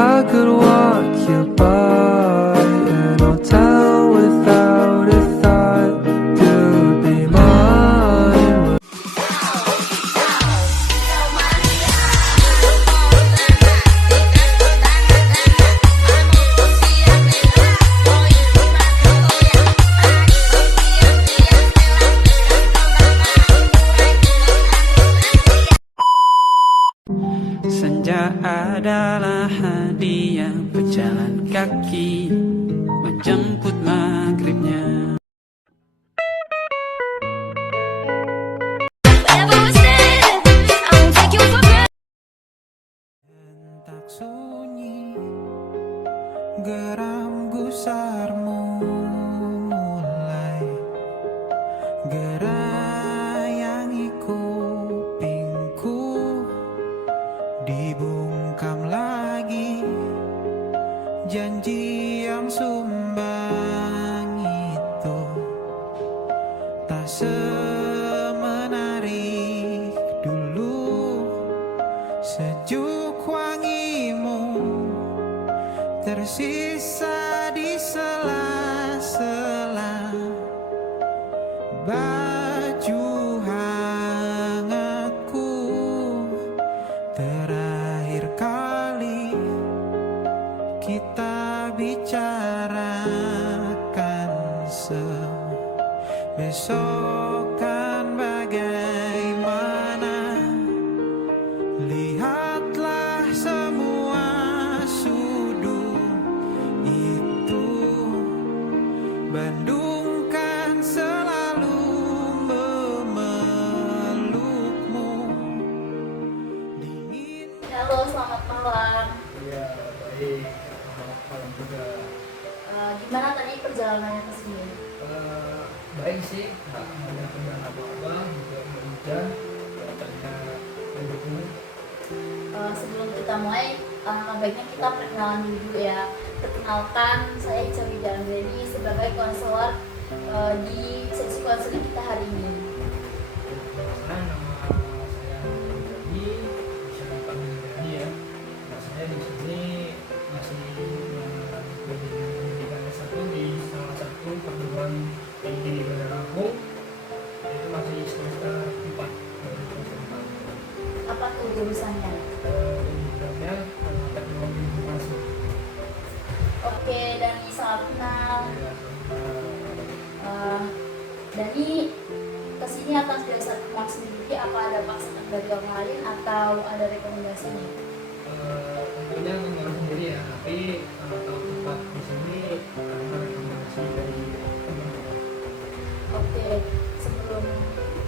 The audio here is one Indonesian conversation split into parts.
I could walk you by an hotel without a thought. You'd be mine. Senja adalah hadiah pejalan kaki menjemput maghribnya. Tak sunyi geram gusarmu mulai gerayangi kupingku, dibungkam lagi janji yang sumbang itu tak semenarik dulu. Sejuk wangimu tersisa di sela-sela baju hangatku. Terakhir kali kita bicarakan besok kan bagaimana. Lihatlah semua sudut itu, Bandung kan selalu memelukmu. Dingin. Halo, selamat malam. Iya, baik. Selamat malam juga. Gimana tadi perjalanannya ke sini? Baik sih, nggak ada kendala apa-apa, juga hujan, cuacanya mendukung. Sebelum kita mulai, baiknya kita perkenalan dulu ya. Perkenalkan, saya Ica Widianggeni sebagai konselor di sesi konseling kita hari ini. Nama saya Dani, bisa dipanggil Dani ya. Nah, saya di sini masih menjalani pendidikan S1 di salah satu perguruan tinggi di Bandar Lampung. Itu masih semester 4. Apa tuh jurusannya? Jurusannya teknologi informasi. Oke, Dani, salam kenal. Dani kesini atas dasar kemauan sendiri, apa ada paksaan dari orang lain atau ada rekomendasinya? Tentunya kemauan sendiri ya, tapi kalau tempat di sini karena rekomendasi dari teman. Oke, sebelum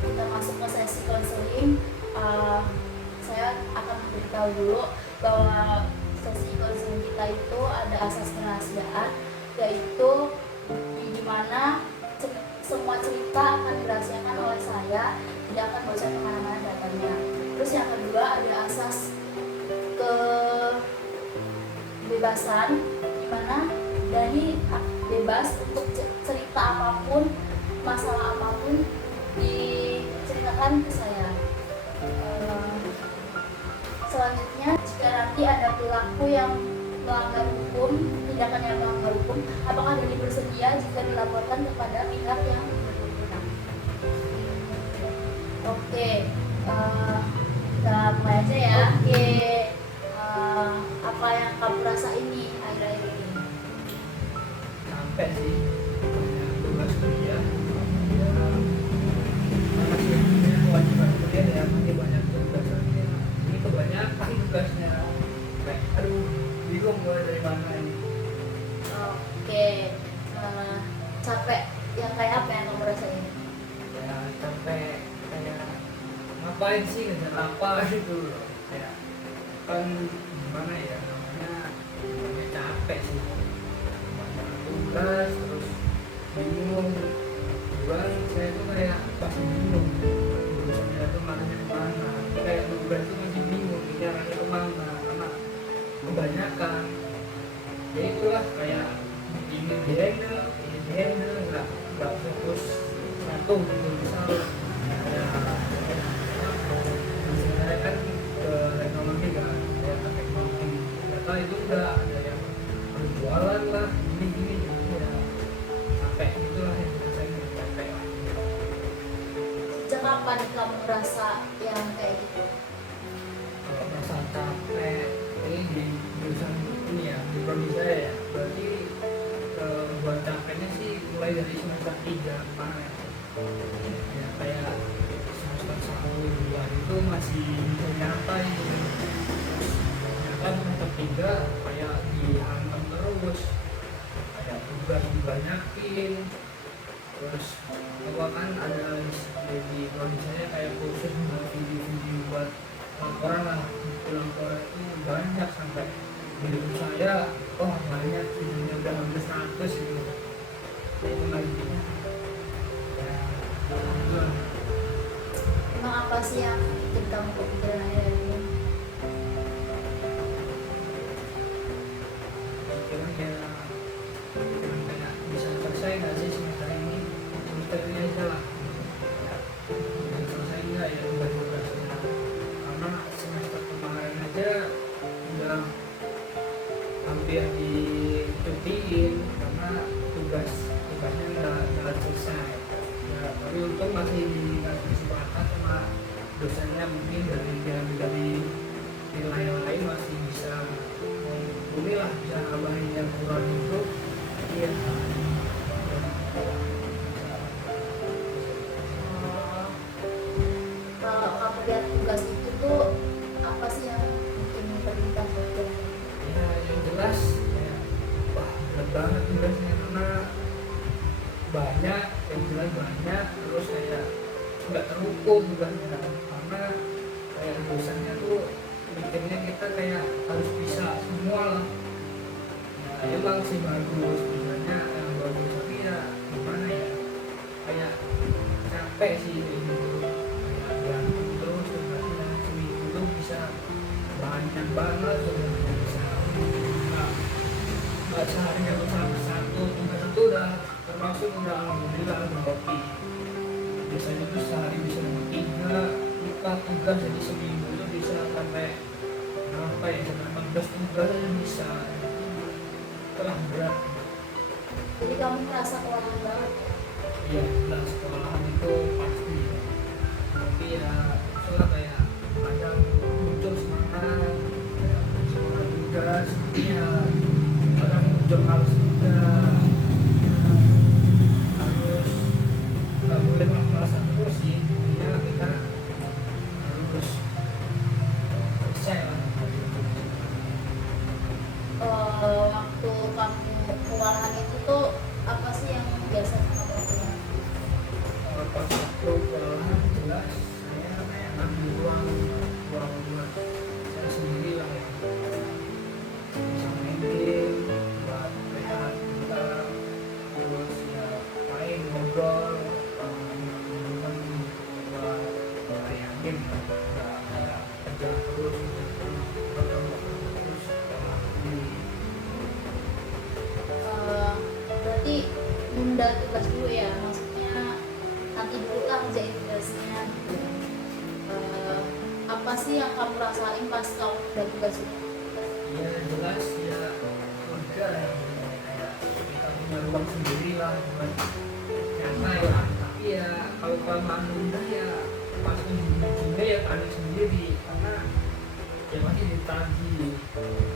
kita masuk ke sesi konseling, saya akan memberitahu dulu bahwa sesi konseling kita itu ada asas kerahasiaan, yaitu di mana semua cerita akan dirahasiakan oleh saya, tidak akan bocor kemana-mana datanya. Terus yang kedua ada asas kebebasan, di mana Dani bebas untuk cerita apapun, masalah apapun diceritakan ke saya. Selanjutnya, jika nanti ada pelaku yang melanggar hukum, tindakan yang melanggar hukum, apakah Dani bersedia jika dilaporkan kepada pihak yang berwenang? Oke, kita mulai aja ya. Oke, apa yang kamu rasain nih akhir-akhir ini? Capek sih, banyak tugas kuliah, ya masih kewajiban kuliah ya, masih banyak tugasnya. Ini kebanyakan tugasnya, kayak aduh bingung gue dari mana ini. Oke, capek yang kayak apa yang kamu rasain? Ya capek, kayak ngapain sih ngejar apa gitu loh, kayak kan gimana ya namanya capek sih, banyak tugas terus bingung. Bukan saya tuh kayak masih bingung jurusannya tuh makanya kemana, kayak tugas tuh masih bingung ini arahnya kemana karena kebanyakan. Ya itulah, kayak ini dihandle nggak fokus satu gitu misal ya saya kan ke teknologi kan, saya ke teknologi nggak tahu lah itu udah ada yang berjualan lah gini ya capek gitulah yang rasanya capek lah. Sejak kapan kamu merasa yang kayak gitu? Kalau merasa capek ini di jurusan ini ya di prodi saya ya berarti buat capeknya sih mulai dari semester 3 kemarin ya kayak semester 1, 2 itu masih bisa nyantai gitu ternyata semester 3 kayak dihantam terus ada tugas dibanyakin terus apa kan ada di prodi saya kayak kursus buat video-video buat laporan lah laporan itu banyak sampai menurut saya banyak videonya udah hampir 100 gitu itu lagi ya alhamdulillah. Emang apa sih yang bikin kamu kepikiran akhir ini? Pikiran kayak bisa selesai nggak sih semester ini semester ini aja lah ya, bisa selesai nggak ya tugas-tugasnya karena semester kemarin aja udah hampir dicutiin karena tugasnya nggak selesai ya tapi untung masih dikasih kesempatan sama dosennya mungkin dari nilai lain masih bisa boleh lah bisa nambahin yang kurang itu iya Kalau kamu lihat tugas itu tuh apa sih yang bikin terlintas pikiran? ya yang jelas ya wah berat banget tugasnya karena banyak yang jelas banyak terus kayak nggak terukur tugasnya karena kayak dosennya tuh bikinnya kita kayak harus bisa semua lah ya emang sih bagus biasanya yang bagus tapi ya gimana ya kayak capek sih kayak gitu kayak gantung terus tugasnya seminggu tuh bisa banyak banget tugasnya bisa nggak sehari dapat satu tugas itu udah termasuk udah alhamdulillah udah oke biasanya tuh sehari bisa dapat 3 4 tugas jadi seminggu tuh bisa sampai berapa ya sampai 14 tugas aja bisa telah berat Jadi kamu merasa kewalahan banget ya? ya jelas sekolahan itu pasti tapi ya soalnya kayak kadang muncul semangat kayak semangat tugas ya kadang muncul harus juga harus nggak boleh merasa terus sih ya kita harus selesai lah Waktu kamu kewalahan itu tuh apa sih yang biasanya kamu lakukan? pas waktu kewalahan jelas saya kayak ngambil ruang buat saya sendiri lah ya bisa main game buat rehat bentar terus ya main ngobrol teman buat kayak game nggak kayak kerja terus terus Berarti nunda tugas dulu ya, maksudnya nanti dulu kan kerjain tugasnya. Apa sih yang kamu rasain pas kamu udah tugas itu? ya jelas ya lega ya kayak kita punya ruang sendiri lah buat nyantai lah tapi ya kalau kelamaan nunda ya pas ujung-ujungnya ya panik sendiri karena ya masih ditagih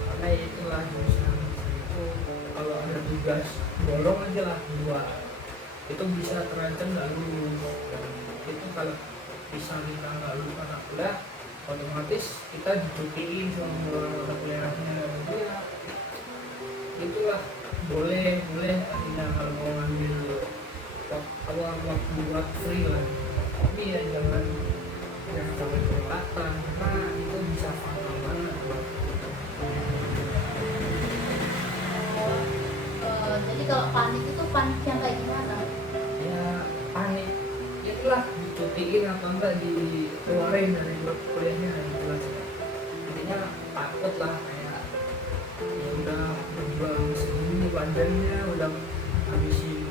karena ya itulah jurusan itu kalau ada tugas bolong aja lah 2 itu bisa terancam nggak lulus dan itu kalau bisa kita nggak lulus mata kuliah otomatis kita dicutiin sama mata kuliahnya ya itulah boleh artinya kalau mau ngambil waktu buat free lah tapi ya jangan sampai kelewatan karena itu bisa fatal banget Jadi kalau panik itu panik yang kayak gimana? ya panik itulah dicutiin atau enggak dikeluarin dari grup kuliahnya jelas ya intinya takut lah kayak ya udah berjuang segini panjangnya udah ngabisin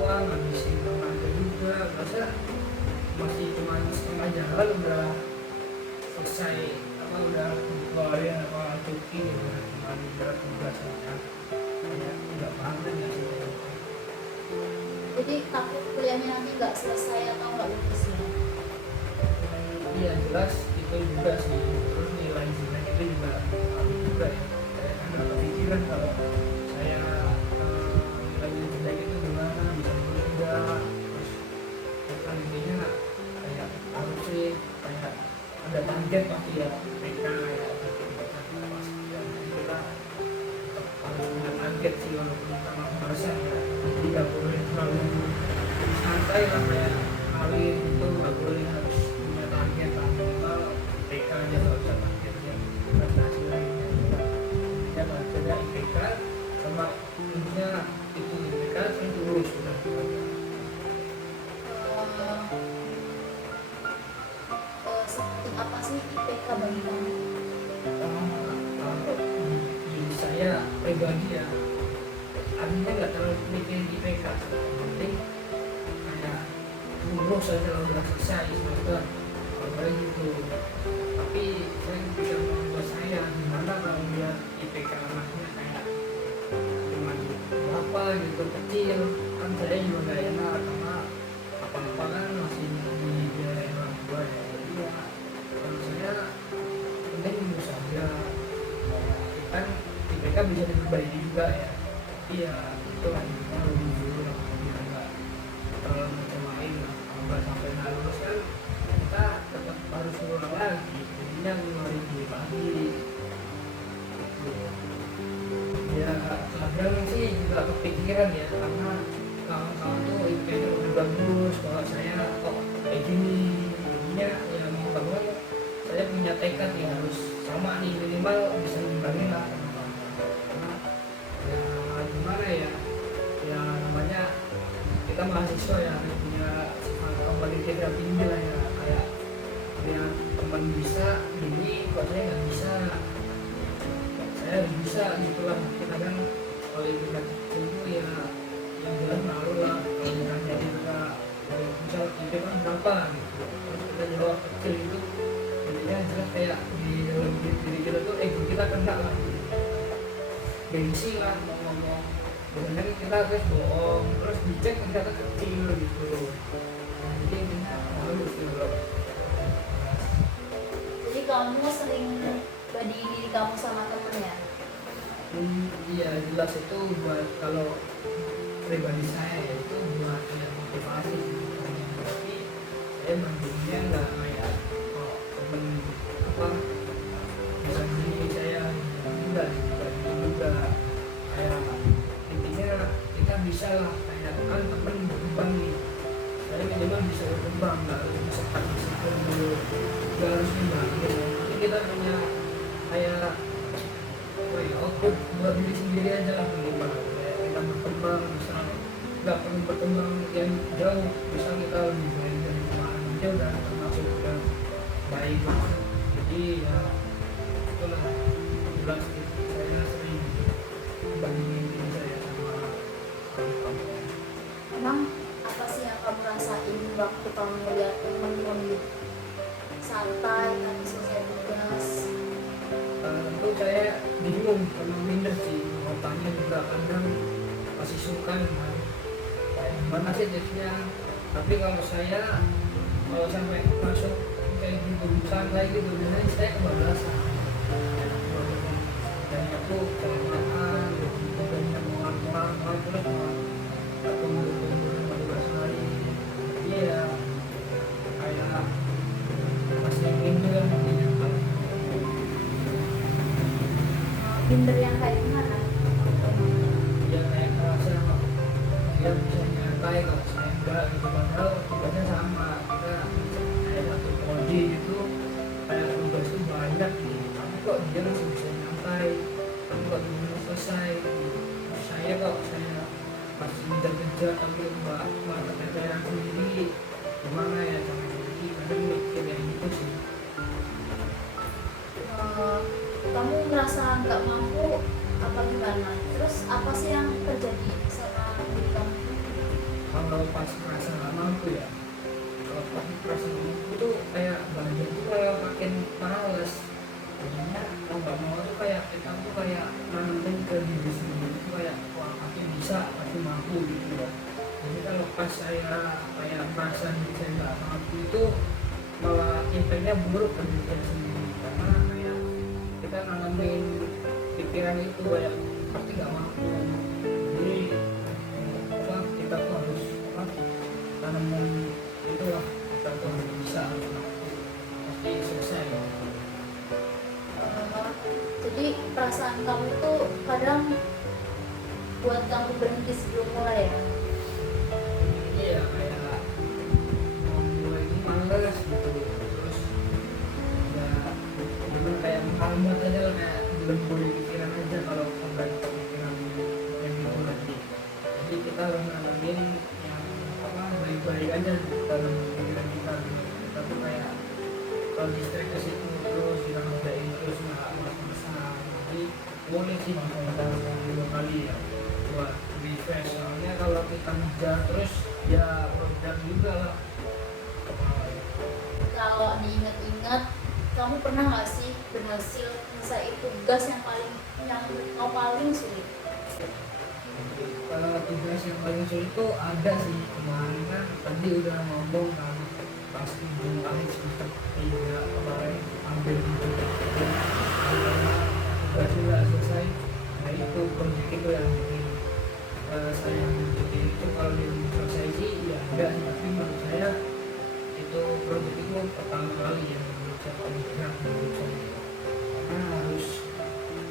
uang ngabisin tenaga juga masa masih cuma setengah jalan udah selesai udah keluar nggak selesai atau nggak lulusnya? Iya jelas itu juga sih, terus nilai jelek itu juga harus juga ya. Saya kan nggak kepikiran kalau saya nilainya jelek itu gimana, bisa lulus enggak. Terus kan intinya kayak harus sih kayak ada target pasti ya, mereka ya pasti ya, kita harus punya target sih walaupun sama persen ya, jadi nggak boleh terlalu santai lah kayak ngalir itu, nggak boleh harus punya target lah, minimal IPK aja nggak usah target yang prestasi lainnya ya, beda IPK sama intinya itu IPK terus lulus sudah. Seperti apa sih IPK bagi kamu? Kalau diri saya pribadi ya, artinya nggak terlalu mikirin IPK, yang penting kayak lulus aja udah selesai semester, kalau gitu. Tapi saya pikir orang tua saya gimana kalau dia IPK anaknya kayak cuman berapa gitu kecil, kan saya juga nggak enak karena apa-apa kan masih dibiayain orang tua ya. Jadi ya kalau saya penting lulus aja, kayak kan IPK bisa diperbaiki juga ya, tapi ya itu lah intinya lulus dulu lah, biar nggak terlalu macam-macam lah. Kalau nggak sampai nggak lulus kan kita tetap harus ulang lagi, jadinya ngeluarin duit lagi gitu. Ya kadang sih juga kepikiran ya, karena kawan-kawan tuh IPK-nya udah bagus, kalau saya kok kayak gini. Jadinya ya mau bangun saya punya tekad nih harus sama nih, minimal bisa ngimbangin lah sama kawan-kawan. Karena ya gimana ya, ya namanya kita mahasiswa ya, punya sifat kompetitif yang tinggi lah ya, kayak ya teman bisa gini kok saya nggak bisa, saya harus bisa gitu lah. Kita kan kalau IPK kecil itu ya yang jelas malu lah kalau misalnya kita misal IPK kan berapa gitu, terus kita jawab kecil itu jadinya jelas kayak di dalam diri kita tuh ego kita kena lah, gengsi lah mau ngomong, sebenarnya kita harus bohong terus dicek ternyata kecil gitu. Nah, jadi intinya harus dulu. Jadi kamu sering bandingin diri kamu sama temen ya? Iya jelas itu buat, kalau pribadi saya ya itu buat kayak motivasi, tapi saya bandingnya nggak kayak oh temen apa bisa gini saya enggak juga kayak intinya kita bisa lah, kayak kan temen berkembang nih, saya minimal bisa berkembang, nggak bisa di situ dulu, nggak harus dibangun. Nanti kita punya kayak output buat diri sendiri aja lah minimal, kayak kita berkembang, bisa nggak perlu berkembang yang jauh, bisa kita lebih baik dari kemarin aja udah termasuk udah baik banget. Jadi ya itulah jelas saya sering bandingin diri saya sama kawan-kawan. Emang apa sih yang kamu rasain waktu kamu lihat temen-temen santai tapi selesai tugas? Tentu saya bingung karena minder sih, otaknya juga kadang masih suka kan kayak gimana sih jadinya. Tapi kalau saya kalau sampai masuk kayak gitu santai gitu biasanya saya kebablasan, dan aku kelamaan dan orang terus aku tugas lain, iya kayak masih minder gitu. Minder yang kayak gimana? Ya kayak ngerasa kok dia bisa nyantai kok saya enggak gitu, padahal tugasnya sama, kita kayak satu prodi gitu kayak tugas itu banyak nih, tapi kok dia masih bisa nyantai, tapi kok belum selesai gitu. Saya kok saya masih ngejar-ngejar tapi nggak keteteran sendiri, gimana ya sama sendiri, kadang mikir kayak gitu sih. Kamu merasa nggak mampu apa gimana? Terus apa sih yang terjadi sama diri kamu? Kalau pas merasa nggak mampu ya, kalau pas merasa nggak mampu tuh kayak belajar tuh kayak makin males, jadinya mau nggak mau tuh kayak kita tuh kayak nanti ke diri sendiri tuh kayak wah pasti bisa, pasti mampu gitu loh. Jadi kalau pas saya kayak merasa diri saya nggak mampu itu malah impactnya buruk ke diri saya sendiri, karena kayak kita ngalamin pikiran itu kayak pasti nggak mampu. Jadi apa, kita tuh harus apa, tanaman itu lah, kita tuh harus bisa pasti selesai. Jadi perasaan kamu itu kadang buat kamu berhenti sebelum mulai ya? Iya, kayak mau mulai itu males gitu, terus ya bener kayak menghambat aja lah, kayak belum boleh pikiran aja kalau sampai pikiran yang itu nanti. Jadi kita harus ngalamin yang apa, baik-baik aja dalam pikiran kita gitu. Kita tuh kayak kalau distrik ke situ terus kita ngerjain terus nggak masalah. Jadi boleh sih kita dua kali ya buat refresh, soalnya kalau kita ngejar terus ya produk juga lah. Kalau diingat-ingat, kamu pernah nggak sih berhasil selesai tugas yang paling sulit? Tugas yang paling sulit itu ada sih, kemarin kan tadi udah ngomong kan pas jumlahin semester 3 kemarin ambil gitu, tugasnya nggak selesai. Nah itu project itu yang bikin saya jadi itu kalau belum selesai sih ya enggak, tapi menurut saya itu project itu pertama kali yang menurut saya paling berat menurut saya, karena harus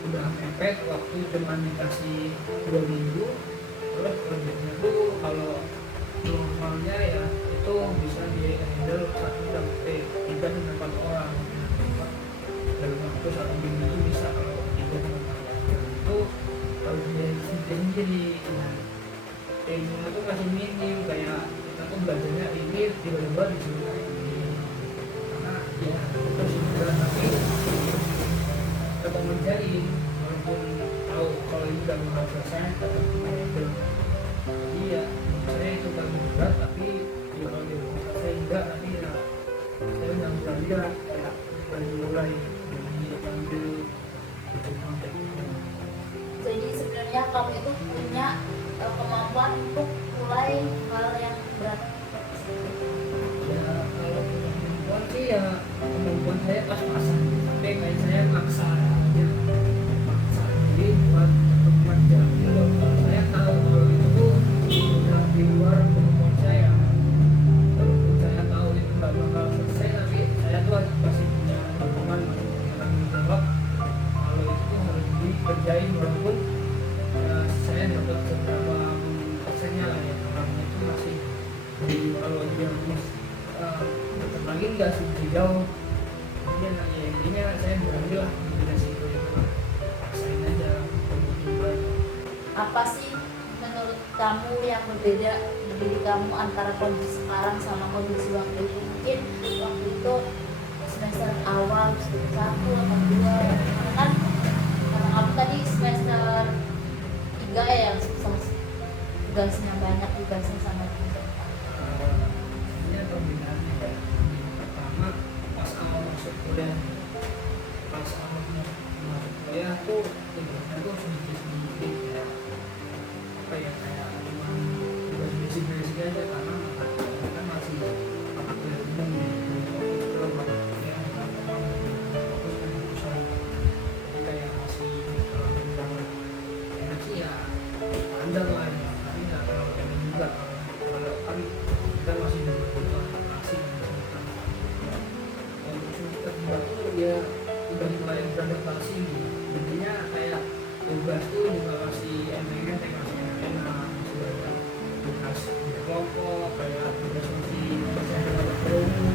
udah mepet waktu cuma dikasih 2 minggu, terus projectnya tuh kalau normalnya ya itu bisa di handle 1-3 sampai 4 orang dalam waktu 1 minggu itu bisa, kalau 3 itu harus jadi ilmunya tuh masih minim, kayak kita tuh belajarnya ini tiba-tiba disuruh ini, karena ya terus juga tapi tetap ngerjain walaupun tahu kalau ini udah bakal selesai tetap itu. Jadi ya saya itu paling berat, tapi ya kalau dia belum selesai enggak, tapi ya saya udah belajar kayak mulai ambil Jadi sebenarnya kamu itu punya kemampuan untuk mulai hal yang berat. ya kalau punya kemampuan sih ya kemampuan saya pas-pasan, tapi kayak saya maksa aja, maksa diri buat tetap kerja gitu loh. Kalau saya tahu kalau itu tuh udah di luar kemampuan saya, walaupun saya tahu itu nggak bakal selesai, tapi saya tuh masih punya dorongan, masih punya tanggung jawab kalau itu tuh harus dikerjain, walaupun ya, saya dapat seberapa persennya lah ya, orangnya itu masih kalau dia tetap lagi nggak sih jauh. Intinya ya intinya saya berani lah dari situ itu lah, paksain aja coba. Apa sih menurut kamu yang berbeda di diri kamu antara kondisi sekarang sama kondisi waktu itu? Mungkin waktu itu semester awal, semester 1 atau 2 kan karena kamu tadi semester 3 ya yang susah, tugasnya banyak, tugasnya sangat banyak. Ini perbedaannya ya, pertama pas awal masuk kuliah, pas awal masuk kuliah tuh tugasnya tuh sedikit ya, apa ya, kayak cuma tugas basic aja, karena kan masih anak kuliah umum gitu, fokus ke mata kuliah, fokus ke jurusan, jadi kayak masih terlalu banget enak sih ya, standar lah ya, tapi nggak terlalu enak juga kalau kan kita masih berkebutuhan adaptasi dan kesulitan. Untuk semester 2 tuh dia udah mulai beradaptasi gitu, intinya kayak tugas tuh juga kasih enteng-enteng, kasih enak-enak, masih banyak tugas di kelompok, kayak tugas fungsi dapat promo.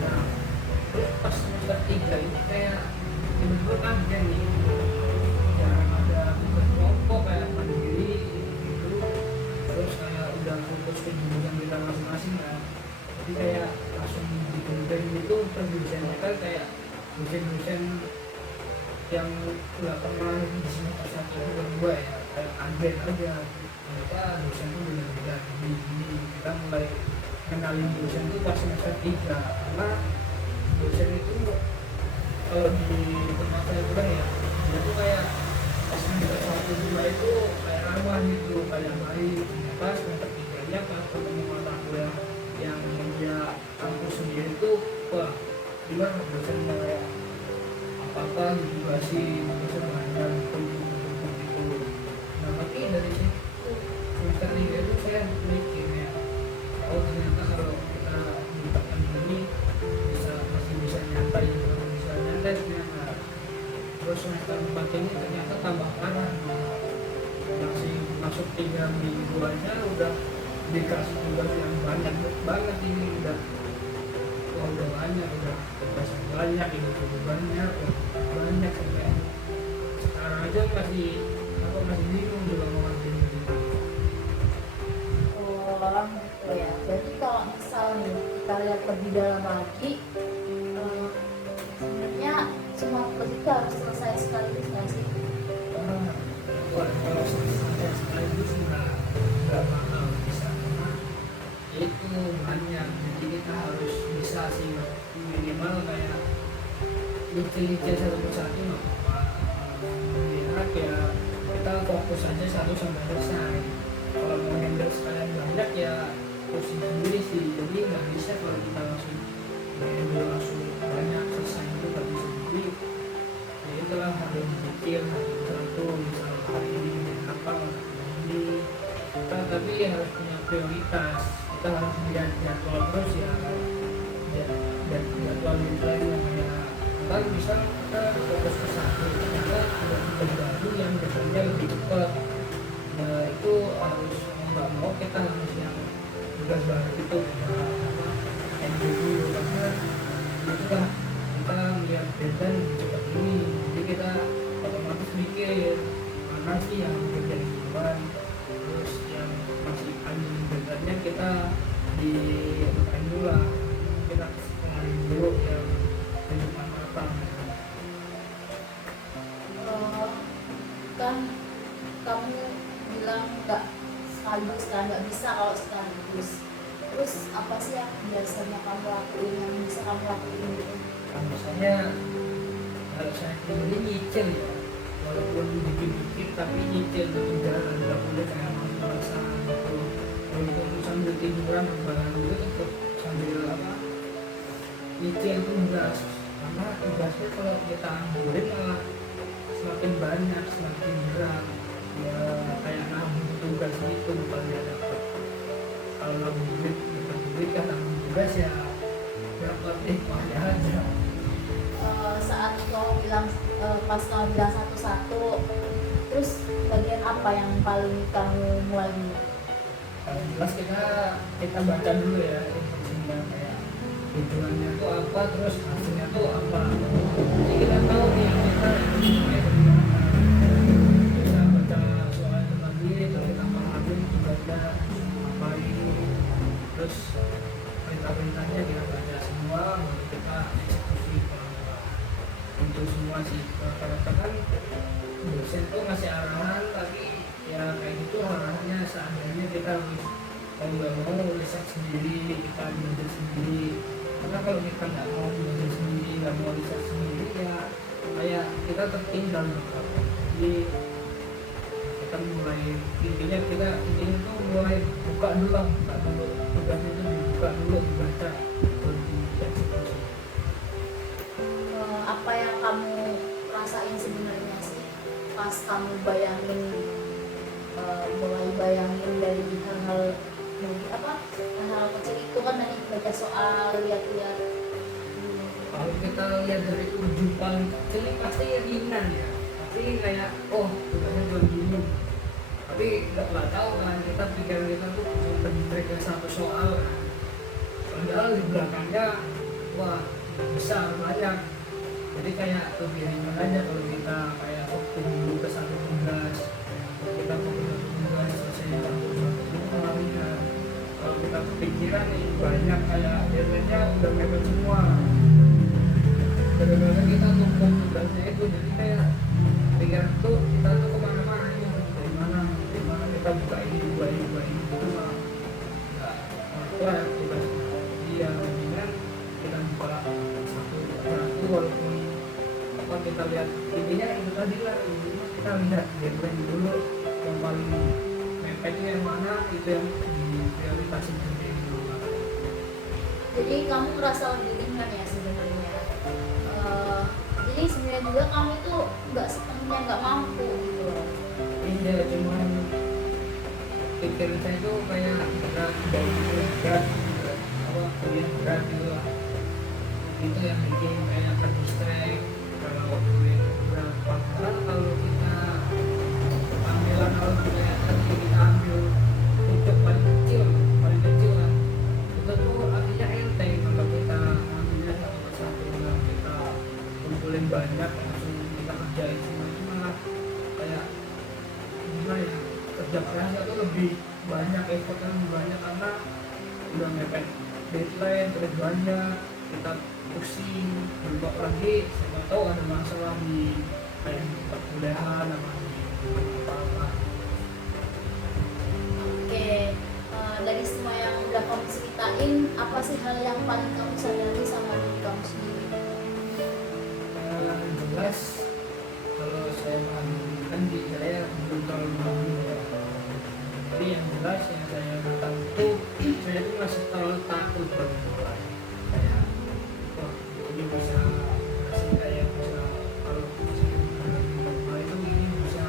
Nah terus pas semester 3 ini kayak tiba-tiba kaget nih, jarang ada tugas kelompok, kayak mandiri gitu, terus kayak udah fokus ke jurusan kita masing-masing kan, jadi kayak langsung dibentuk gitu. Terus dosennya kan kayak dosen-dosen yang nggak pernah di semester 1 atau 2 ya, kayak kaget aja ternyata dosen itu beda-beda. Jadi kita mulai kenalin dosen itu pas semester 3, karena dosen itu kalau di tempat saya bilang ya, dia tuh kayak pas semester 1-2 itu kayak ramah gitu, kayak baik. Ternyata semester 3 nya pas apa gitu gak sih bisa belajar itu. Nah tapi dari situ semester 3 itu saya mikir ya, oh ternyata kalau kita dipaksa ini masih bisa nyantai, kalau bisa nyantai ternyata. Terus semester 4 ini ternyata tambah parah, masih masuk 3 minggu aja udah dikasih tugas yang banyak banget. Ini udah banyak, udah tugas banyak, ini banyak sampai sekarang aja masih bingung juga mau ngerjain gitu. Oh ya, berarti kalau misal nih kita lihat lebih dalam lagi, sebenarnya semua tugas itu harus selesai sekaligus nggak sih? Kalau selesai sekaligus nggak bakal bisa, karena itu banyak, jadi kita harus bisa sih minimal kayak nyicil satu persatu nggak apa-apa. Ya kita fokus aja satu sampai selesai. Kalau mau handle sekalian banyak ya pusing sendiri sih, jadi nggak bisa kalau kita langsung handle langsung banyak selesai itu nggak bisa. Jadi ya itulah, harus mikir satu misal hari ini apa ini kita, tapi harus punya prioritas. Kita harus lihat jadwal terus ya, dan jadwal itu lagi namanya kan bisa kita fokus ke satu, ternyata ada tugas baru yang biasanya lebih cepat. Nah itu harus nggak mau kita harus yang tugas baru itu handle dulu, karena itu kan kita melihat deadline lebih cepat ini, jadi kita otomatis mikir mana sih yang terjadi duluan, terus yang masih anjing deadline-nya kita dilakukan dulu lah, kita pengaruhi dulu yang di depan mata. Kan kamu bilang nggak sekaligus kan, nggak bisa kalau sekaligus. Terus apa sih yang biasanya kamu lakuin, yang bisa kamu lakuin gitu? Misalnya kalau saya sendiri nyicil ya, walaupun dikit-dikit tapi nyicil itu jalan, nggak boleh kayak malas-malasan gitu. Walaupun sambil tiduran berbalan itu tetap sambil nyicil tugas, karena tugasnya kalau kita ambilin malah semakin banyak, semakin berat ya, kayak nambah tugas itu bukan dia dapat. Kalau nambah duit kan nambah tugas ya berapa aja aja. Saat kamu bilang pas kamu bilang satu-satu, terus bagian apa yang paling kamu mulai minat? Jelas kita baca dulu ya instruksinya, kayak hitungannya itu apa, terus hasilnya itu apa, jadi kita tahu nih kita semuanya dari mana. Kita baca soal itu lagi, terus kita pahamin tugasnya apa ini, terus perintah-perintahnya kita baca semua, baru kita eksekusi pelan-pelan. Itu semua sih, rata-rata kan dosen tuh ngasih arahan, tapi ya kayak gitu arahannya seadanya, kita harus mau nggak mau riset sendiri, kita belajar sendiri. Karena kalau kita nggak mau belajar sendiri, nggak mau riset sendiri ya kayak kita tertinggal gitu. Jadi kita mulai intinya tuh mulai buka dulu tugas itu dibuka dulu, dibaca, baru dieksekusi. Apa yang kamu rasain sebenarnya sih pas kamu bayangin, mulai bayangin dari hal-hal kecil itu kan, dari baca soal, lihat-lihat. Kalau kita lihat dari ujung paling kecil ini pasti ringan ya, pasti kayak oh tugasnya cuma gini, tapi nggak tahu kan, kita pikiran kita tuh terjadi satu soal kan, padahal di belakangnya wah besar banyak. Jadi kayak lebih ringan aja kalau kita kayak fokus dulu ke satu tugas, kita fokus satu tugas selesai satu ringan. Kalau kita kepikiran nih banyak kayak biasanya udah mepet semua, benar-benar kita tumpuk tugasnya itu, jadi kayak pikiran tuh kita tuh kemana-mana ya, dari mana kita buka ini itu mah nggak kuat tugasnya. Jadi ya mendingan kita buka satu walaupun apa kita lihat intinya itu tadi lah, intinya kita lihat deadline dulu, yang paling mepetnya yang mana itu yang diprioritasin dulu. Jadi kamu merasa lebih ringan ya sebenarnya. Jadi jadi sebenarnya juga kamu itu nggak sepenuhnya nggak mampu gitu loh. Iya, cuman pikiran saya tuh kayak berat, berat, apa kuliah berat gitu lah. Itu yang bikin kayak terdistract karena waktu berat. Padahal kalau kita ambilan kalau kayak tadi kita ambil untuk paling kecil kan, itu tuh artinya enteng kalau kita ambilnya satu persatu, kalau kita kumpulin banyak langsung kita kerjain semua itu malah kayak gimana ya, kerja kerasnya tuh lebih banyak, effortnya lebih banyak karena udah mepet deadline terus banyak, kita pusing berubah lagi, siapa tahu ada masalah di kayak di perkuliahan sama di apa-apa. Oke, dari semua yang udah kamu ceritain, apa sih hal yang paling kamu sadari sama diri kamu sendiri? Jelas kalau saya kan di saya belum terlalu paham ya, tapi yang jelas yang saya tahu itu saya itu masih terlalu takut bermulai, kayak wah ini bisa kayak bisa kalau mulai itu ini bisa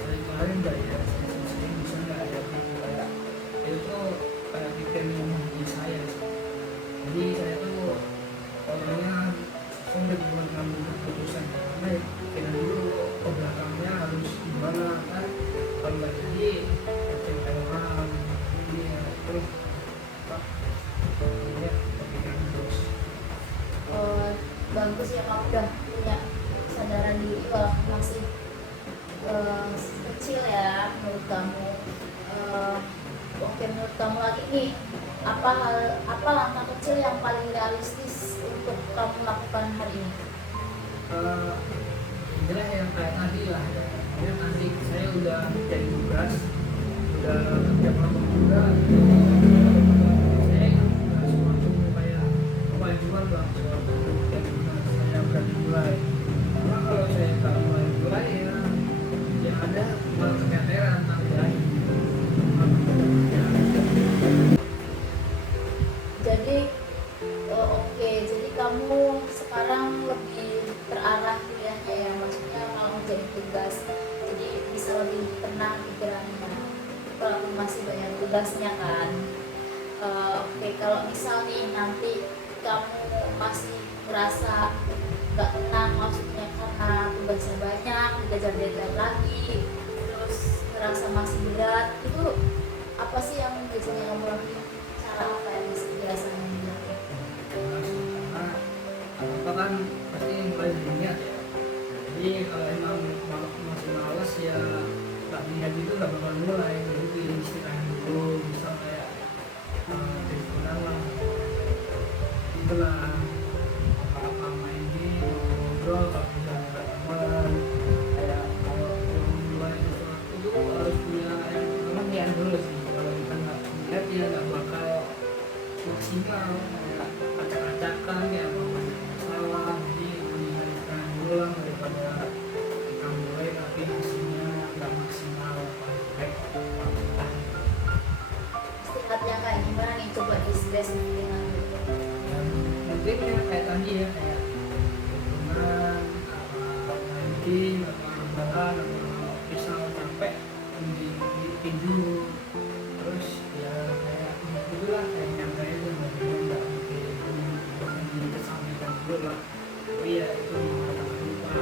saya kemarin nggak ya, saya selesai bisa nggak ya, kayak itu tuh kayak pikiran yang menghenti saya sih. Jadi saya tuh orangnya sulit buat ngambil keputusan karena ya pikiran dulu ke belakangnya harus gimana kan, kalau nggak jadi kecewa orang, jadi ya terus ya kepikiran terus. Bagus ya kamu udah punya kesadaran diri walaupun masih kecil ya menurut kamu. Oke, menurut kamu lagi nih, apa langkah kecil yang paling realistis untuk kamu lakukan hari ini? Jelas yang kayak tadi lah ya, nanti saya udah jadi tugas, udah kerja kelompok juga, saya nggak semacam kayak kemajuan lah suatu jadi saya berani mulai. Karena kalau saya nggak mulai ya yang ada malah keteteran nanti lagi. Jadi oke, jadi kamu sekarang lebih terarah kuliahnya ya, maksudnya kalau jadi tugas, jadi bisa lebih tenang pikirannya walaupun masih banyak tugasnya kan. Oke, kalau misal nih nanti kamu masih merasa nggak tenang, maksudnya karena tugasnya banyak, dikejar deadline lagi, terus ngerasa masih berat, itu apa sih yang biasanya kamu lakukan? Cara apa yang biasanya dilakukan? Karena apa kan pasti mulai dari niat ya. Jadi kalau emang masih malas ya tak niat itu nggak bakal mulai. Jadi istirahat dulu, misal kayak teleponan lah, itulah apa main game, ngobrol kalau bisa nggak teman, kayak kalau mulai sesuatu itu harus punya yang memang niat dulu sih. Kalau kita nggak niat ya nggak bakal maksimal, kayak acak-acakan kayak apa banyak masalah. Jadi mendingan istirahat dulu lah daripada kita mulai tapi hasilnya nggak maksimal, baik. Istirahatnya kayak gimana nih, coba di-stress dengan Dan mungkin ya kayak tadi ya, kayak hubungan main game apa rebahan atau misal capek mending tidur, terus ya kayak gitulah, kayak nyantai aja nggak mikirin diri kesampaikan dulu lah. Tapi ya itu lupa.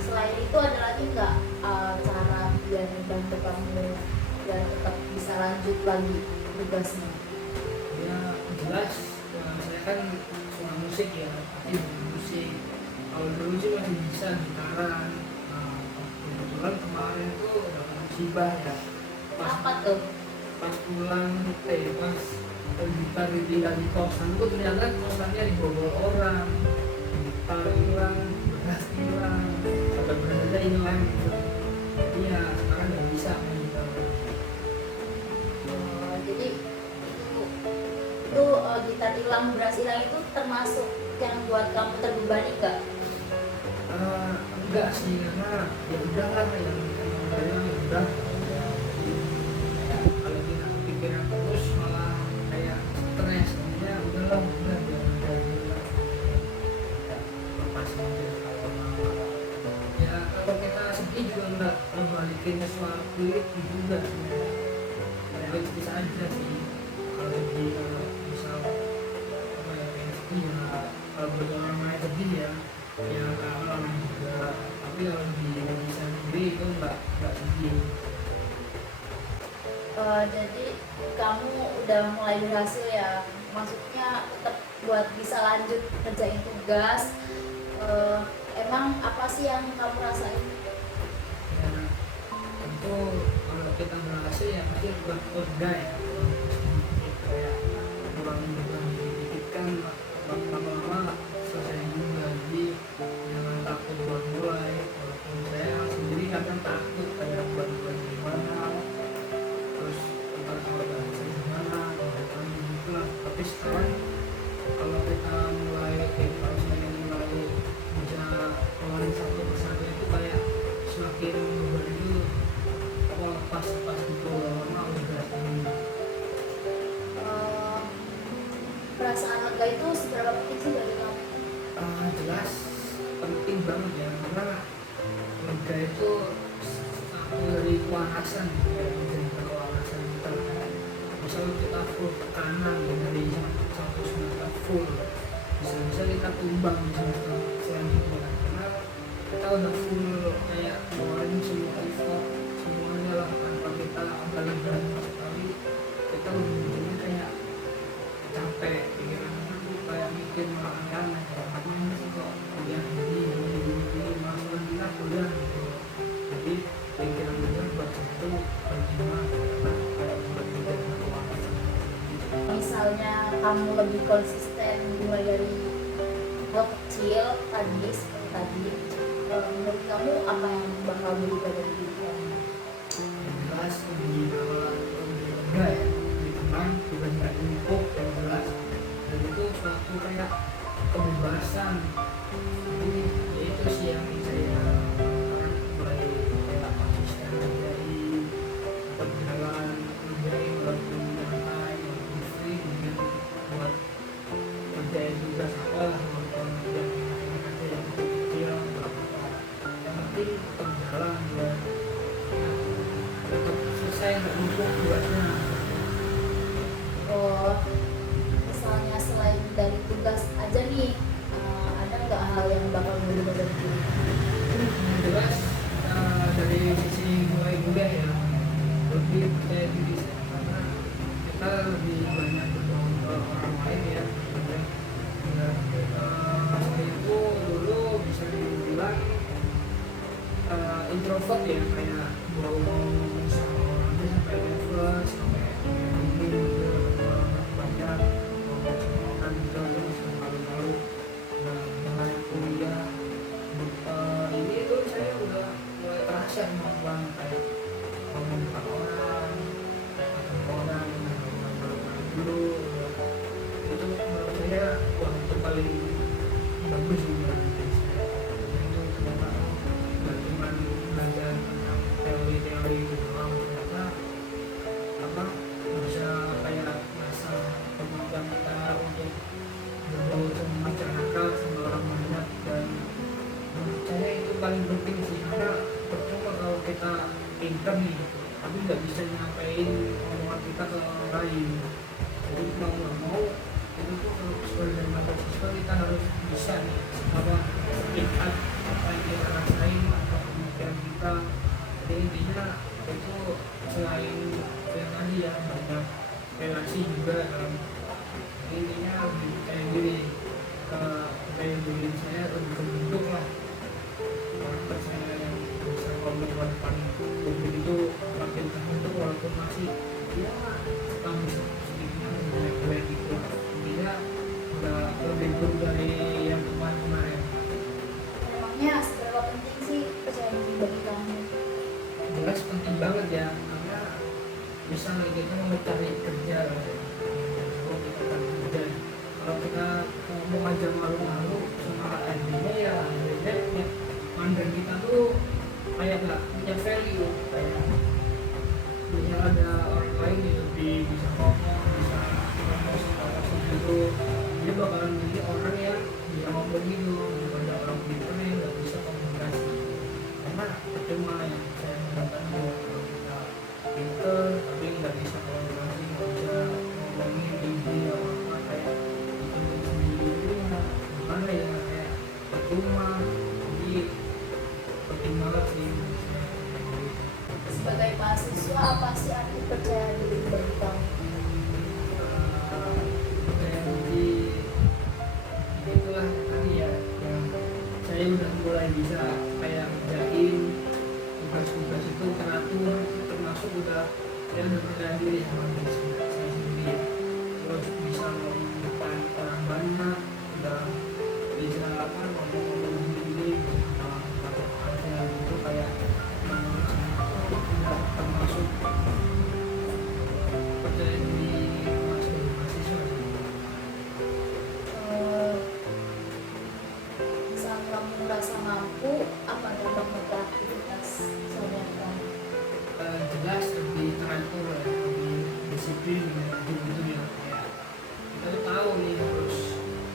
selain itu ada lagi nggak cara biar membantu kamu biar tetap bisa lanjut lagi tugasnya? Ya jelas saya kan suka musik ya, pasti musik. Kalau dulu sih masih bisa gitaran. Nah, kebetulan kemarin tuh ada musibah ya, Apa tuh? pas pulang pas gitar ditinggal di kosan tuh ternyata kosannya dibobol orang, gitar hilang, beras hilang, sampai beras aja hilang gitu. Jadi ya sekarang nggak bisa main gitar. Jadi itu gitar hilang, beras hilang itu termasuk yang buat kamu terbebani nggak? Enggak sih, karena ya udah lah yang ya udah. Kalau kita pikiran terus malah kayak stres, ya udahlah udah jangan kayak gitu. bikin sesuatu itu juga sebenarnya realistis aja sih. Kalau dia misal apa ya rezeki ya, kalau bagi orang lain sedih ya kalau juga, tapi kalau di bisa sendiri itu nggak sedih. Jadi kamu udah mulai berhasil ya, maksudnya tetap buat bisa lanjut kerjain tugas. Emang apa sih yang kamu rasain? Ya tentu kalau kita berhasil ya pasti buat lega ya, kayak kurang dikit kan lama-lama selesai juga. Jadi jangan takut buat mulai, walaupun saya sendiri kadang takut kayak buat gimana, terus ntar kalau nggak bisa gimana gitu lah. Tapi sekarang kalau kita mulai kalau saya mulai bisa keluarin satu persatu itu kayak semakin beban itu pas gitu lama udah ini. Perasaan lega itu seberapa penting sih bagi kamu? Jelas penting banget ya, karena lega itu satu dari kewarasan ya, menjadi kewarasan kita. Misalnya kita full tekanan ya, dari satu semester full, bisa kita tumbang di semester selanjutnya, karena kita udah full kayak ngeluarin semua effort semuanya lah tanpa kita agak sekali. Kita ujungnya kayak capek pikiran itu, kayak mikir aneh-aneh karena ini sih kok kuliah ini masalah kita kuliah gitu. Jadi pikiran kita buat itu bagaimana kita kayak buat mikir keuangan. Misalnya kamu lebih konsisten mulai dari hal kecil tadi seperti tadi, menurut kamu apa yang bakal berubah dari diri kamu? Jelas lebih lega ya, lebih tenang, juga nggak numpuk yang jelas, dan itu suatu kayak kebebasan. Jadi ya itu sih yang saya mulai kayak konsisten menjadi berjalan menjadi walaupun santai, walaupun free, dengan buat kerjain tugas apa lah, walaupun yang aja yang kecil berapa, yang penting berjalan ya, tetap selesai nggak numpuk tugasnya. Misalnya selain dari tugas aja nih, ada nggak hal yang bakal berubah dari diri kamu? Yang jelas dari sisi mulai kuliah ya lebih percaya diri saya, karena kita lebih banyak bertemu orang lain ya. Saya itu dulu bisa dibilang introvert ya, kayak mau sama orang itu sampai nervous, sampai bingung gitu, banyak ngomong sama orang juga terus malu-malu. Nah mulai kuliah ini tuh saya udah mulai terasa kemampuan kayak ngomong ke orang, ketemu orang, malu-malu dulu. Itu menurut saya wah itu paling bagus juga dari saya. Itu ternyata nggak cuma belajar tentang teori-teori itu doang, ternyata apa bisa kayak ngasah kemampuan kita untuk bergaul sama masyarakat, sama orang banyak. Dan menurut saya itu paling penting sih, karena percuma kalau kita pintar nih tapi nggak bisa nyampein omongan kita ke orang lain. Jadi mau nggak mau itu tuh kalau sebagai mahasiswa kita harus bisa nih apa lihat apa yang kita rasain atau pemikiran kita. Jadi intinya itu selain yang tadi ya banyak relasi juga dalam. Jadi intinya lebih percaya diri, percaya diri saya lebih terbentuk lah karakter saya yang bisa ngomong ke depan publik itu makin terbentuk, walaupun masih ya kami sedikitnya banyak gitu. Intinya udah lebih good dari yang kemarin. Emangnya seberapa penting sih percaya diri bagi kamu? Jelas penting banget ya, karena misalnya kita mau cari kerja lah ya, kalau kita cari kerja, kalau kita ngomong aja malu-malu sama adminnya ya adminnya mandang kita tuh kayak nggak punya value, kayak punya ada orang lain yang lebih bisa ngomong sama gitu, dia bakalan milih orang yang bisa ngomong gitu daripada orang pintar yang nggak bisa komunikasi. Karena percuma yang saya mengatakan rumah. Jadi penting banget sih. Sebagai mahasiswa, apa sih arti percaya diri bagi kamu? Percaya diri itulah tadi ya, yang saya udah mulai bisa kayak ngerjain tugas-tugas itu teratur, termasuk saya udah percaya diri sama diri saya sendiri, terus bisa mengundang orang banyak, udah bisa ngomong sendiri sama ada gitu kayak udah termasuk percaya diri masuk mahasiswa. Saat kamu merasa mampu, apa dampak bagi aktivitas seharian kamu? Jelas lebih teratur ya, lebih disiplin gitu ya, kayak kita tuh tahu nih harus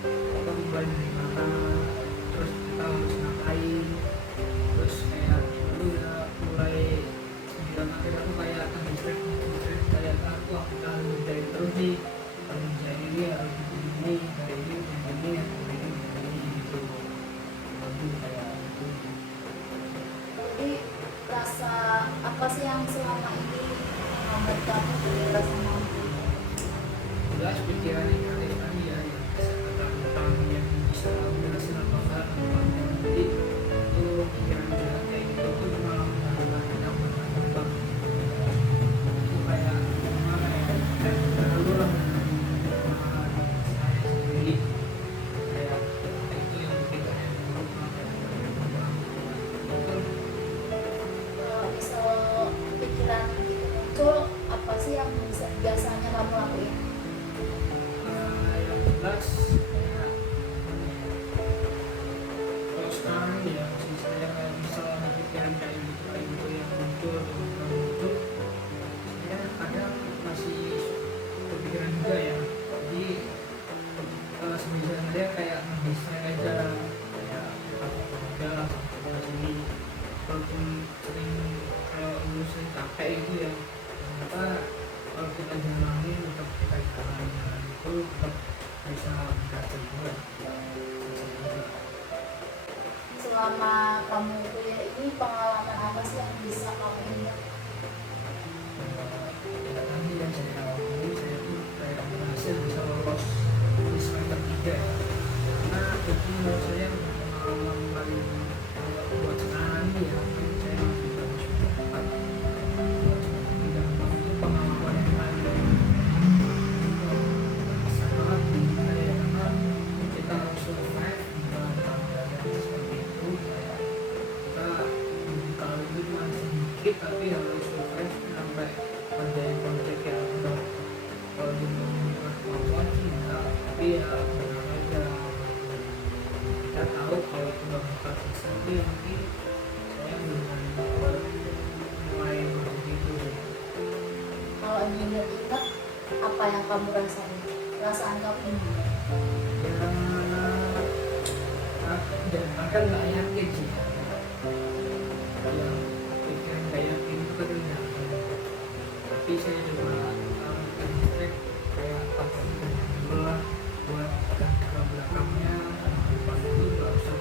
kita mulai dari mana, terus kita harus ngapain, terus kayak itu udah mulai bilang kita tuh kayak terdistract kayak aku harus dari terus nih, harus menjadi ini harus begini dari ini begini gitu, lebih kayak gitu. Jadi rasa apa sih yang selama ini membuat kamu jadi rasa mampu? Jelas pikiran yang tadi ya, yang tentang yang bisa berhasil apa enggak jadi itu pikiran kayak gitu tuh malah menambah itu kayak gimana ya, kayak terlalu lah dengan saya sendiri, kayak itu yang bikin saya buruk itu. Kalau misal pikiran itu muncul, apa sih yang biasanya kamu lakuin? Yang jelas kayak kalau sekarang ya masih saya kayak misalnya pikiran kayak gitu yang muncul saya kadang masih kepikiran juga ya, jadi sebenarnya dia kayak ngedesain aja kayak udah sampai sini, walaupun sering kalau dulu sering capek gitu ya, ternyata kalau kita jalanin tetap kita jalanin itu tetap bisa berhasil juga. Selama kamu kuliah ini, pengalaman apa sih yang bisa kamu ingat? Ya tadi yang saya alami, saya tuh kayak berhasil bisa lolos di semester 3 ya, karena itu menurut saya pengalaman paling buat sekarang ini ya, saya masih baru semester 4 itu pengalaman yang paling sangat kita ya, karena kita harus survive di dalam keadaan seperti itu, kayak kita kalau itu cuma sedikit tapi harus survive sampai pada yang kontrak yang udah kalau dibuat kemampuan sih enggak, tapi ya benar aja kita tahu kalau itu nggak bakal bisa, tapi mungkin saya belum mulai begitu sih. Kalau diingat-ingat, apa yang kamu rasain? Perasaan kamu ini? Ya dan bahkan nggak yakin sih ya, pikiran nggak yakin itu kan enggak, tapi saya coba terdistract kayak apa dulu lah buat ke belakangnya, depan itu nggak usah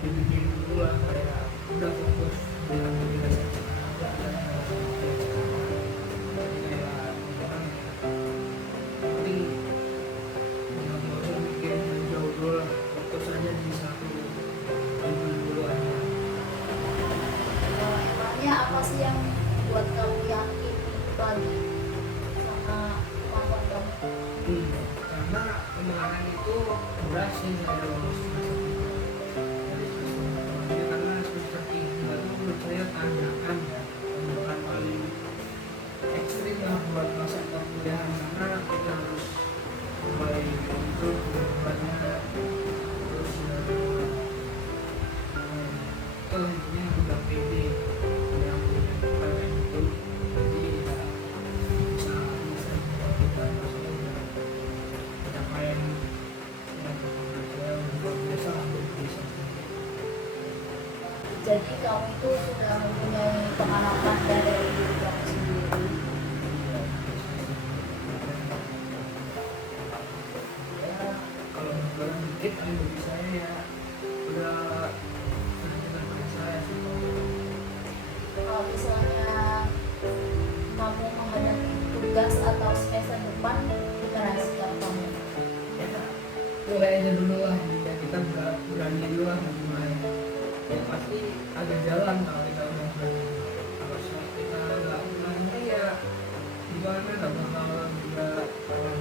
dibikin dulu lah, kayak udah fokus dengan diri saya sekarang, jadi kayak orang paling nggak usah mikirin yang jauh dulu lah, fokus aja di satu tujuan dulu aja. Emangnya apa sih yang buat kamu yakin lagi sama kemampuan kamu? Karena kemarin itu berat sih saya lulus semester 3 dari semester 2, karena semester 3 itu menurut saya tanjakan ya, tanjakan paling ekstrim lah buat masa perkuliahan, karena kita harus mulai itu banyak, terus ya itu intinya udah pede yang punya pengen itu, jadi ya bisa kita maksudnya udah pencapaian yang saya luar biasa untuk bisa. Jadi kamu itu sudah mempunyai pengalaman dari diri kamu sendiri. Ya kalau gambaran dikit bagi saya ya udah ya pasti ada jalan kalau kita udah berani. Kalau kita nggak berani ya gimana, nggak bakal juga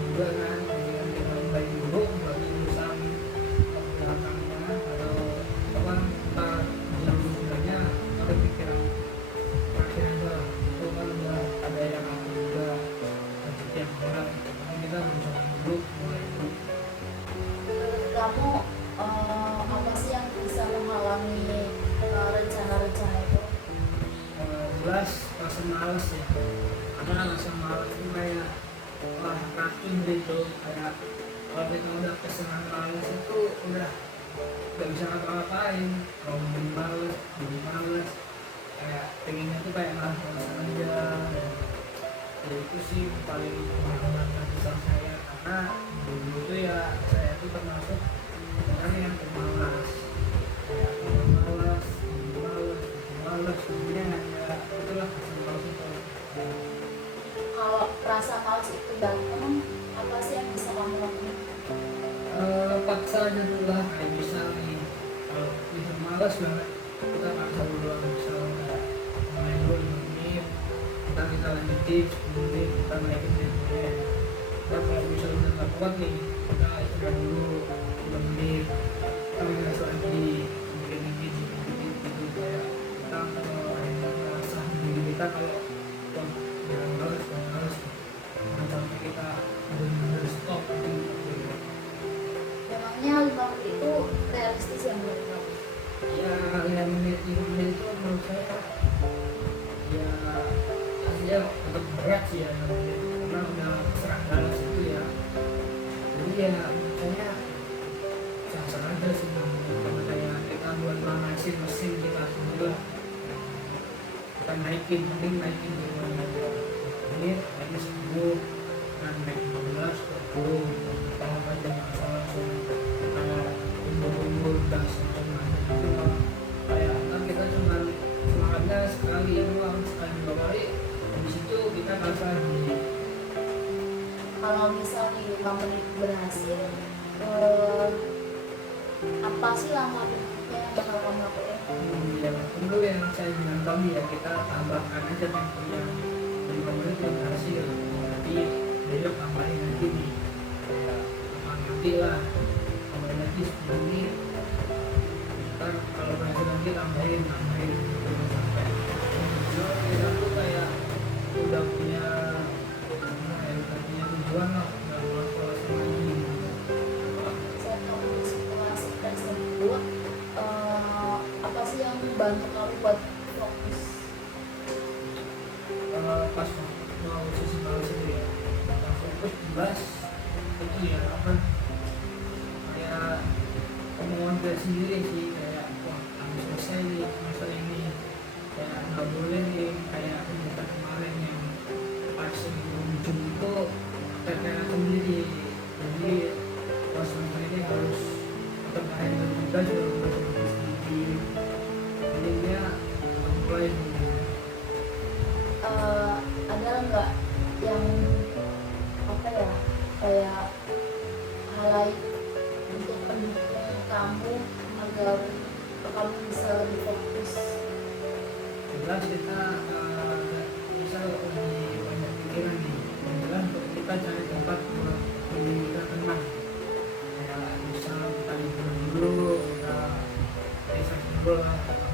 juga kan, kemudian kita baik buruk bagi urusan belakangnya atau apa ntar jauh sebenarnya ada pikiran akhirnya aja itu kan udah ada yang aku juga setiap orang kita mencoba dulu mulai dulu. Menurut kamu apa sih yang bisa menghalangi rencana-rencana itu? Jelas rasa malas ya, karena rasa malas itu kayak wah racun gitu, kayak kalau kita udah kesenangan malas itu udah gak bisa ngapa-ngapain. Kalau jadi males kayak pengennya tuh kayak malas-malasan aja. Ya itu sih paling pengalaman besar saya, karena dulu tuh ya saya tuh termasuk orang yang pemalas, kayak malas, sebenarnya hanya itulah rasa malas itu. Kalau rasa malas itu datang, apa sih yang bisa kamu lakukan? Paksa aja dulu lah, kayak misal nih kalau bisa malas banget kita paksa dulu, misalnya main dulu 5 menit, kita lanjutin 10 menit, kita naikin menitnya. Nah kalau misalnya udah gak kuat nih, kita istirahat dulu 2 menit, kita gas lagi sedikit gitu, kayak kita merasa diri kita kalau wah jangan males jangan sampai kita benar-benar stop gitu. Memangnya 5 menit itu realistis ya menurut kamu? Ya 5 menit itu menurut saya ya aslinya tetap berat sih ya 5 menit, karena udah serang dalam itu ya. Jadi ya makanya sah-sah aja sih 5 menit, karena kayak kita buat manasin mesin kita sendiri lah, kita naikin naikin 5 menit lagi 10 dan naik 15 20 kalau aja nggak langsung kayak umbur gas itu kayak kan kita cuma semangatnya sekali doang, sekali 2 kali habis itu kita gas lagi. Kalau misal di 5 menit berhasil, apa sih langkah berikutnya yang bakal kamu lakukan? Ya dulu yang saya bilang tadi ya, kita tambahkan aja tempo yang 5 menit yang berhasil, nanti besok tambahin lagi nih kayak nanti lah tambahin lagi 10 menit, ntar kalau berhasil lagi tambahin gitu sampai kita tuh kayak udah punya udah punya tujuan lah, udah malas lagi. Saat kamu setelah stres tersebut, apa sih yang membantu kamu buat fokus? Pas mau sesi malas itu ya pas fokus jelas itu ya apa kayak omongan gue sendiri sih, kayak wah harus selesai nih semester ini, kayak nggak boleh nih kayak kegiatan kemarin yang pas sebelum ujung itu kayak sendiri. Jadi pas semester ini harus tetap main dan juga harus sedikit, jadi dia mulai Ada nggak yang apa ya, kayak hal lain untuk mendukung kamu agar kamu bisa lebih fokus? jelas kita bisa lebih banyak pikiran nih, yang jelas untuk kita cari tempat buat diri kita tenang, kayak misal kita liburan dulu, kita refresh dulu lah, atau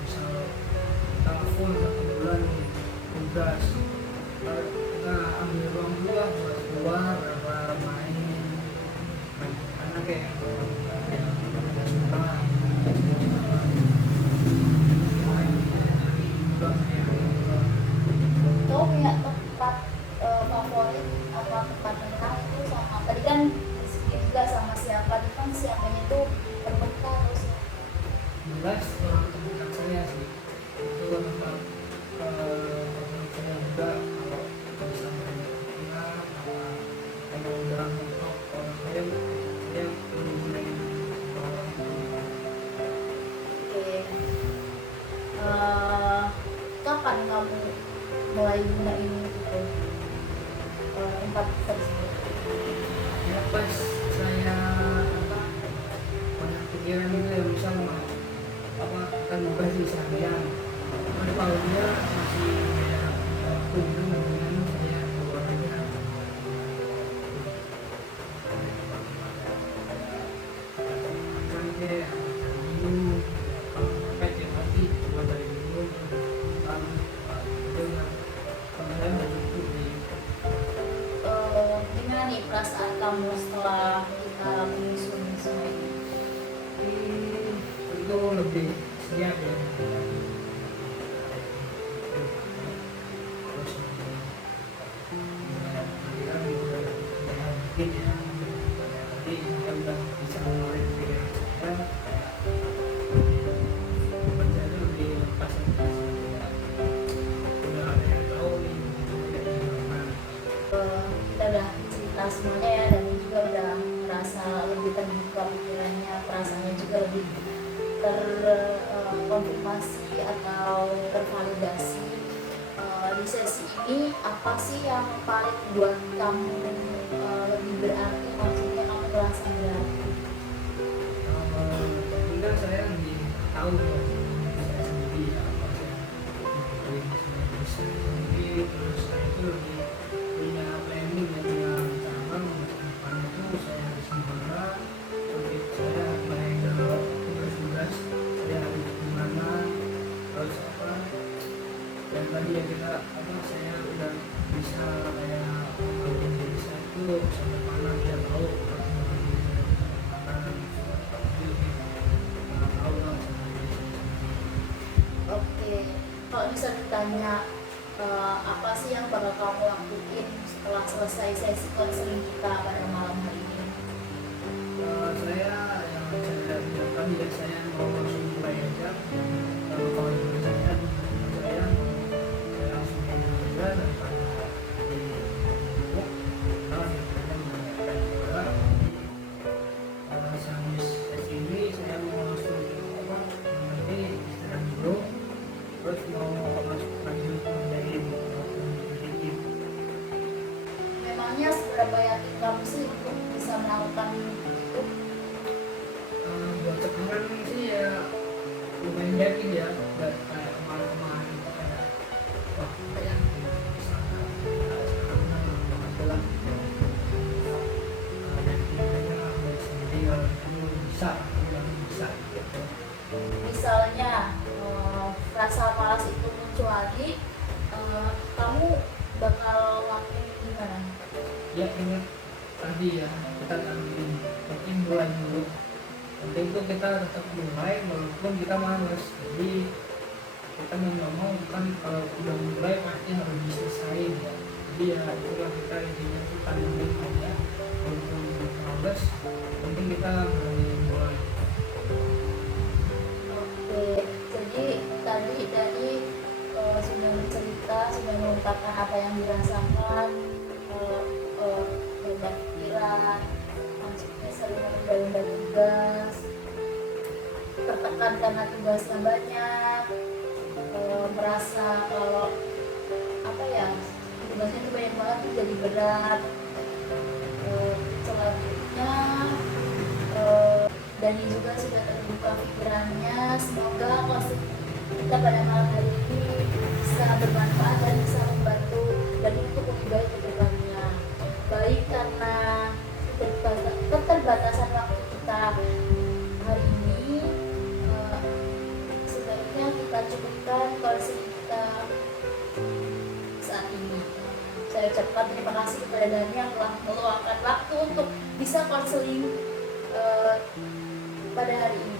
misal kita full 1 bulan nih tugas, kita ambil ruang dulu lah buat keluar apa main, karena kayak yang suka Kamu punya tempat favorit apa tempat tenang itu? Sama tadi kan disiplin juga sama siapa, itu kan siapanya tuh terbuka terus. jelas orang terdekat saya sih itu tempat favorit saya juga. Kalau bisa banyak pikiran apa kalau udah mentok orang saya mulai orang itu. Oke. Kapan kamu mulai gunain itu tempat tersebut? Ya pas saya apa banyak pikiran itu ya, misal mau apa kan masih seharian tahunnya masih kayak kunjung dengan saya keluarnya kan kayak dulu pakai cek hati cuma dari dulu kan dengan kemarin cukup di Gimana nih perasaan kamu setelah kita menyusun semua ini? itu lebih siap ya. Terus mungkin ya nanti saya udah bisa mulai pikiran saya menjadi lebih lepas aja udah ada yang tahu nih kayak gimana. Kita udah cerita semuanya ya, dan juga udah merasa lebih terbuka pikirannya, perasaannya juga lebih terkonfirmasi atau tervalidasi. Di sesi ini apa sih yang paling buat kamu lebih berarti, maksudnya kamu merasa berarti? Hingga saya lebih tahu ya saya sendiri apa sih yang mungkin saya bisa sendiri, terus saya itu lebih punya planning dan punya rencana untuk depannya itu saya harus gimana, nanti saya mengendal tugas-tugas saya harus gimana, terus apa dan tadi ya kita apa saya udah bisa kayak mengembangkan diri saya itu sampai mana dia tahu Oke, kalau bisa ditanya apa sih yang bakal kamu lakuin setelah selesai sesi konseling kita pada malam hari ini? saya yang saya bilang tadi ya saya mau langsung mulai aja kalau kawan-kawan saya langsung mulai aja daripada di buku kalau yang saya menyampaikan juga sehabis sesi ini saya mau langsung apa nanti istirahat dulu terus mau masuk lanjut menjahit bikin. Memangnya seberapa yakin kamu sih untuk bisa melakukan itu? Buat sekarang sih ya lumayan yakin ya, nggak kayak kemarin-kemarin kayak wah kayak bisa sekarang adalah yakinnya dari sendiri kalau itu bisa bilang bisa gitu. Misalnya rasa malas itu muncul lagi, kamu bakal lakuin gimana? Ya ingat tadi ya kita ambil mungkin mulai dulu, penting tuh kita tetap mulai walaupun kita malas, jadi kita mau nggak mau kan kalau udah mulai pasti harus diselesain ya, jadi ya itulah kita intinya kita mulai aja walaupun malas, penting kita mulai. Oke, jadi tadi dari sudah bercerita, sudah mengungkapkan apa yang dirasakan, banyak pikiran, maksudnya sering menunda tugas, tertekan karena tugasnya banyak, merasa kalau apa ya tugasnya itu banyak banget tuh jadi berat. Selanjutnya Dani juga sudah terbuka pikirannya. Semoga konsep kita pada malam hari ini bisa bermanfaat dan bisa membantu Dani untuk lebih baik ke depannya. Baik karena keterbatasan waktu kita hari ini, sebaiknya kita cukupkan konseling kita saat ini. Saya ucapkan terima kasih kepada Dani yang telah meluangkan waktu untuk bisa konseling pada hari ini.